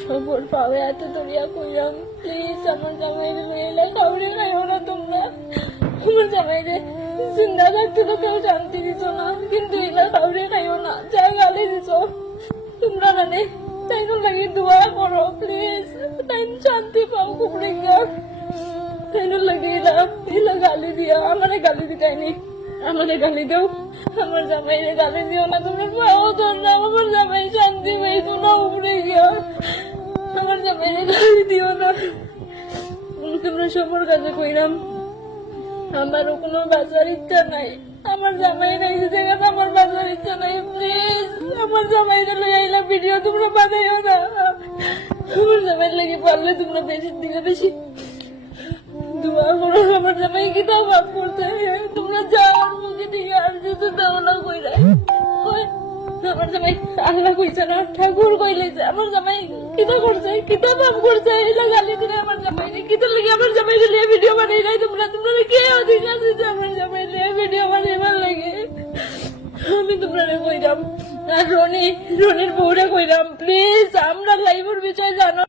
সবর পাবে এত দরিয়া কইরাম প্লিজ আমার জামাইরে লইলা খাওয়ারে খাইও না তোমরা। আমার জামাইরে জিন্দা থাকতে তো কেউ শান্তি দিছ না, কিন্তু এগুলা খাওয়ারে খাইও না, যা গালি দিছ তোমরা মানে তাই লাগে দোয়া করো প্লিজ, তাই শান্তি পাও কুকুরে গা। তাই লাগে এলা গালি দিয়া আমারে গালি দিতাইনি, আমারে গালি দেও, আমার জামাইরে গালি দিও না, তোমরা পাও তোর না, আমার জামাই শান্তি পাইতো না উপরে গিয়া, আমার জামাইরে গালি দিও না। তোমরা সবার কাছে কইরাম আমারও কোনো বাঁচার ইচ্ছা নাই, আমার জামাই নাই জায়গাতে আমার বাঁচার ইচ্ছা নাই, প্লিজ আমার জামাইরে লই আইলা ভিডিও তোমরা বানাইও না। আমার জামাই লাগে পারলে তোমরা বেশি দিলে বেশি দোয়া করো, আমার জামাই কি তা ভাব করছে, তোমরা যাওয়ার মুখে দিকে আর যেতে দাও না কইরা। আমার জামাই আল্লাহ কইছে না, ঠাকুর কইলেছে, আমার জামাই কিতা করছে, কিতা ভাব করছে, এলা গালি দিলে আমার জামাই কিতা লাগে আমার জামাই লিয়ে ভিডিও বানাই নাই তোমরা, তোমরা কে অধিকার দিচ্ছে আমার জামাই লিয়ে ভিডিও বানাইবার লাগে। আমি তোমরা কইরাম আর রনির বউরে কইরাম প্লিজ আমরা লাইভের বিষয় জানো।